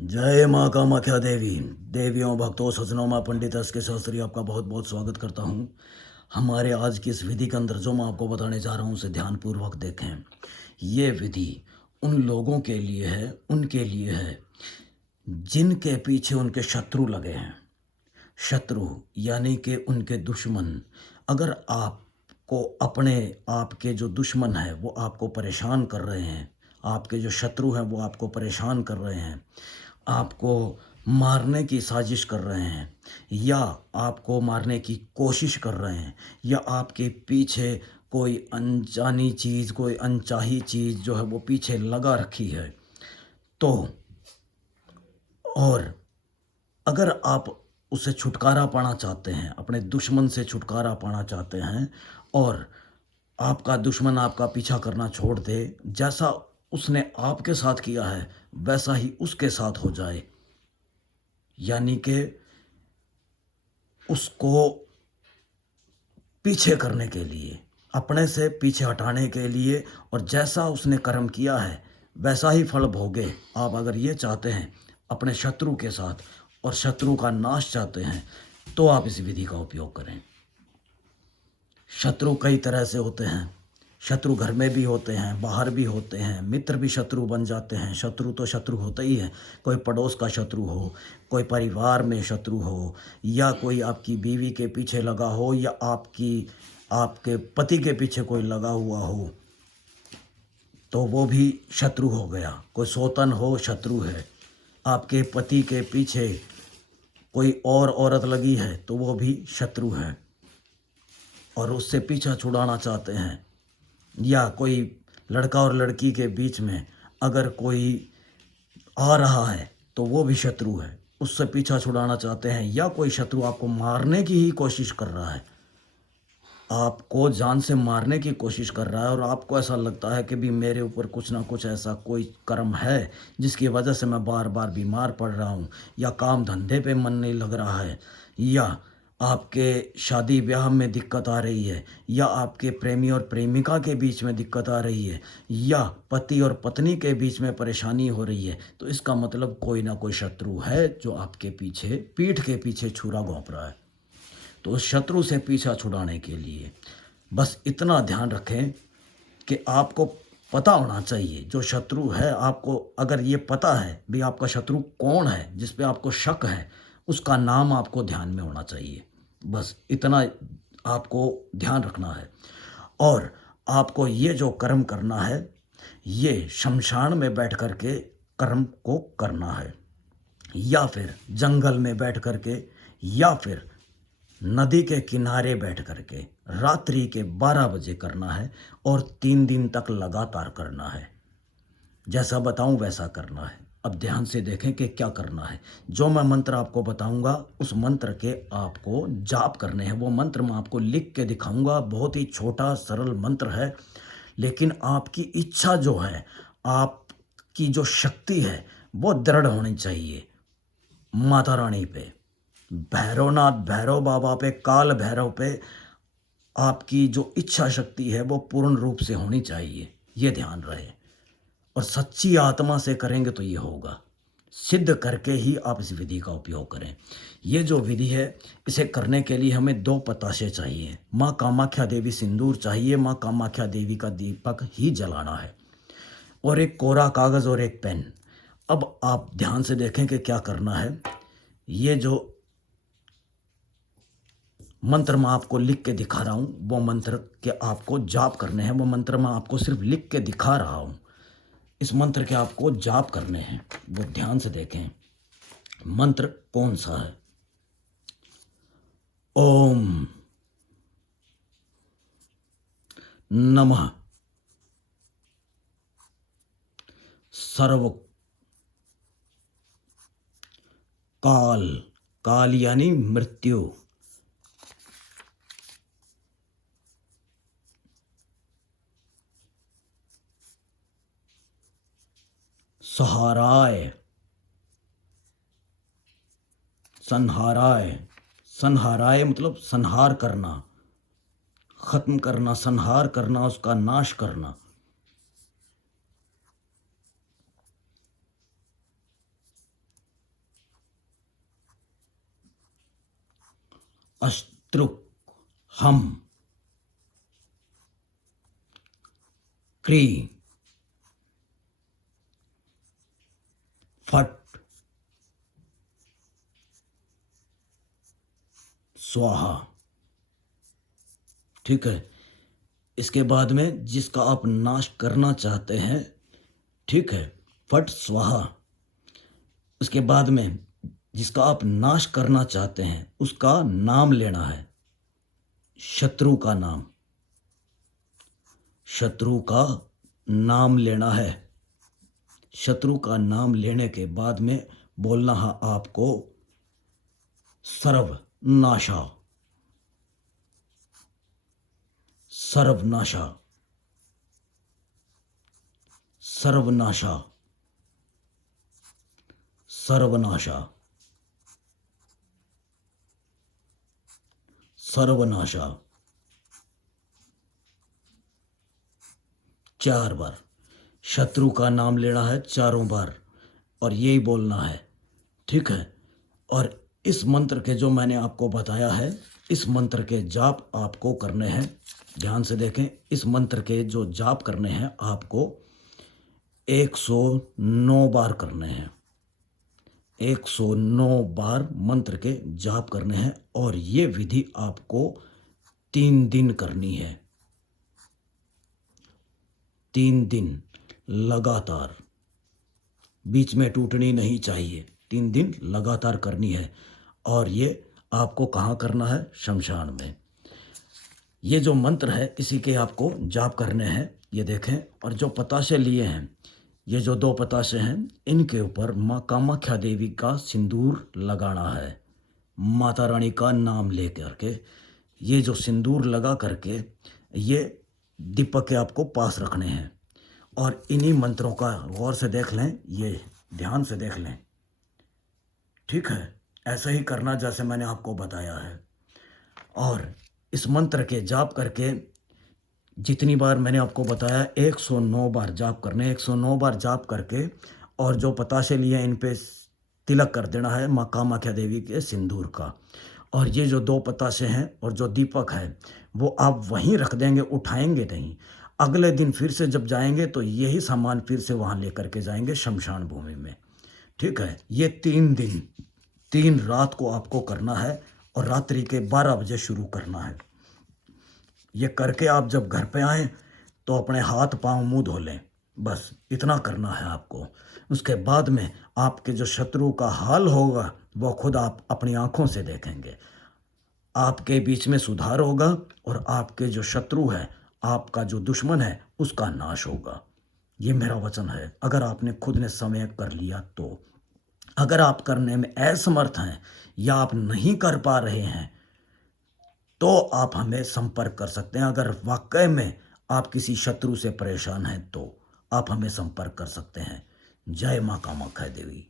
जय माँ कामाख्या देवी। देवियों, भक्तों, सज्जनों, मैं पंडित एस के शास्त्री आपका बहुत बहुत स्वागत करता हूँ। हमारे आज की इस विधि के अंदर जो मैं आपको बताने जा रहा हूँ उसे ध्यानपूर्वक देखें। ये विधि उन लोगों के लिए है, उनके लिए है जिनके पीछे उनके शत्रु लगे हैं। शत्रु यानी कि उनके दुश्मन। अगर आपको अपने आपके जो दुश्मन है वो आपको परेशान कर रहे हैं, आपके जो शत्रु हैं वो आपको परेशान कर रहे हैं, आपको मारने की साजिश कर रहे हैं, या आपको मारने की कोशिश कर रहे हैं, या आपके पीछे कोई अनजानी चीज़, कोई अनचाही चीज़ जो है वो पीछे लगा रखी है, तो और अगर आप उससे छुटकारा पाना चाहते हैं, अपने दुश्मन से छुटकारा पाना चाहते हैं, और आपका दुश्मन आपका पीछा करना छोड़ दे, जैसा उसने आपके साथ किया है वैसा ही उसके साथ हो जाए, यानी कि उसको पीछे करने के लिए, अपने से पीछे हटाने के लिए, और जैसा उसने कर्म किया है वैसा ही फल भोगे। आप अगर ये चाहते हैं अपने शत्रु के साथ और शत्रु का नाश चाहते हैं तो आप इस विधि का उपयोग करें। शत्रु कई तरह से होते हैं। शत्रु घर में भी होते हैं, बाहर भी होते हैं, मित्र भी शत्रु बन जाते हैं। शत्रु तो शत्रु होता ही है। कोई पड़ोस का शत्रु हो, कोई परिवार में शत्रु हो, या कोई आपकी बीवी के पीछे लगा हो, या आपके पति के पीछे कोई लगा हुआ हो तो वो भी शत्रु हो गया। कोई सौतन हो, शत्रु है। आपके पति के पीछे कोई और औरत लगी है तो वो भी शत्रु है और उससे पीछा छुड़ाना चाहते हैं। या कोई लड़का और लड़की के बीच में अगर कोई आ रहा है तो वो भी शत्रु है, उससे पीछा छुड़ाना चाहते हैं। या कोई शत्रु आपको मारने की ही कोशिश कर रहा है, आपको जान से मारने की कोशिश कर रहा है, और आपको ऐसा लगता है कि भी मेरे ऊपर कुछ ना कुछ ऐसा कोई कर्म है जिसकी वजह से मैं बार बार बीमार पड़ रहा हूँ, या काम धंधे पे मन नहीं लग रहा है, या आपके शादी ब्याह में दिक्कत आ रही है, या आपके प्रेमी और प्रेमिका के बीच में दिक्कत आ रही है, या पति और पत्नी के बीच में परेशानी हो रही है, तो इसका मतलब कोई ना कोई शत्रु है जो आपके पीछे, पीठ के पीछे छुरा घोंप रहा है। तो उस शत्रु से पीछा छुड़ाने के लिए बस इतना ध्यान रखें कि आपको पता होना चाहिए जो शत्रु है। आपको अगर ये पता है भी आपका शत्रु कौन है, जिस पे आपको शक है, उसका नाम आपको ध्यान में होना चाहिए। बस इतना आपको ध्यान रखना है। और आपको ये जो कर्म करना है ये शमशान में बैठ कर के कर्म को करना है, या फिर जंगल में बैठ कर के, या फिर नदी के किनारे बैठ करके रात्रि के 12 बजे करना है, और 3 दिन तक लगातार करना है। जैसा बताऊं वैसा करना है। अब ध्यान से देखें कि क्या करना है। जो मैं मंत्र आपको बताऊंगा उस मंत्र के आपको जाप करने हैं। वो मंत्र मैं आपको लिख के दिखाऊंगा। बहुत ही छोटा सरल मंत्र है, लेकिन आपकी इच्छा जो है, आपकी जो शक्ति है वो दृढ़ होनी चाहिए माता रानी पे, भैरवनाथ, भैरव बाबा पे, काल भैरव पे। आपकी जो इच्छा शक्ति है वो पूर्ण रूप से होनी चाहिए, ये ध्यान रहे। और सच्ची आत्मा से करेंगे तो ये होगा। सिद्ध करके ही आप इस विधि का उपयोग करें। ये जो विधि है इसे करने के लिए हमें 2 पताशे चाहिए। माँ कामाख्या देवी सिंदूर चाहिए, माँ कामाख्या देवी का दीपक ही जलाना है, और एक कोरा कागज़ और एक पेन। अब आप ध्यान से देखें कि क्या करना है। ये जो मंत्र मैं आपको लिख के दिखा रहा हूँ वो मंत्र के आपको जाप करने हैं। वो मंत्र मैं आपको सिर्फ लिख के दिखा रहा हूँ, इस मंत्र के आपको जाप करने हैं। वो ध्यान से देखें मंत्र कौन सा है। ओम नमः सर्व काल, काल यानी मृत्यु, सहाराय, संहाराय। संहाराय मतलब संहार करना, खत्म करना, संहार करना, उसका नाश करना। अस्त्रु हम क्री फट स्वाहा। ठीक है। इसके बाद में जिसका आप नाश करना चाहते हैं, ठीक है, फट स्वाहा। उसके बाद में जिसका आप नाश करना चाहते हैं उसका नाम लेना है, शत्रु का नाम, शत्रु का नाम लेना है। शत्रु का नाम लेने के बाद में बोलना है आपको सर्वनाशा, सर्वनाशा, सर्वनाशा, सर्वनाशा, सर्वनाशा। 4 बार शत्रु का नाम लेना है, चारों बार, और यही बोलना है। ठीक है। और इस मंत्र के जो मैंने आपको बताया है, इस मंत्र के जाप आपको करने हैं। ध्यान से देखें, इस मंत्र के जो जाप करने हैं आपको 109 बार करने हैं। 109 बार मंत्र के जाप करने हैं और ये विधि आपको 3 दिन करनी है। 3 दिन लगातार, बीच में टूटनी नहीं चाहिए। 3 दिन लगातार करनी है। और ये आपको कहाँ करना है? शमशान में। ये जो मंत्र है इसी के आपको जाप करने हैं। ये देखें, और जो पताशे लिए हैं, ये जो 2 पताशे हैं, इनके ऊपर माँ कामाख्या देवी का सिंदूर लगाना है। माता रानी का नाम ले करके ये जो सिंदूर लगा करके ये दीपक के आपको पास रखने हैं। और इन्हीं मंत्रों का गौर से देख लें, ये ध्यान से देख लें। ठीक है। ऐसा ही करना जैसे मैंने आपको बताया है। और इस मंत्र के जाप करके जितनी बार मैंने आपको बताया 109 बार जाप करने, 109 बार जाप करके, और जो पताशे लिए इन पे तिलक कर देना है माँ कामाख्या देवी के सिंदूर का। और ये जो 2 पताशे हैं और जो दीपक है वो आप वहीं रख देंगे, उठाएंगे नहीं। अगले दिन फिर से जब जाएंगे तो यही सामान फिर से वहाँ लेकर के जाएंगे शमशान भूमि में। ठीक है। ये 3 दिन 3 रात को आपको करना है और रात्रि के 12 बजे शुरू करना है। ये करके आप जब घर पे आएँ तो अपने हाथ पांव मुंह धो लें। बस इतना करना है आपको। उसके बाद में आपके जो शत्रु का हाल होगा वो खुद आप अपनी आंखों से देखेंगे। आपके बीच में सुधार होगा और आपके जो शत्रु है, आपका जो दुश्मन है, उसका नाश होगा। ये मेरा वचन है। अगर आपने खुद ने समय कर लिया तो। अगर आप करने में असमर्थ हैं या आप नहीं कर पा रहे हैं तो आप हमें संपर्क कर सकते हैं। अगर वाकई में आप किसी शत्रु से परेशान हैं तो आप हमें संपर्क कर सकते हैं। जय माँ कामाख्या देवी।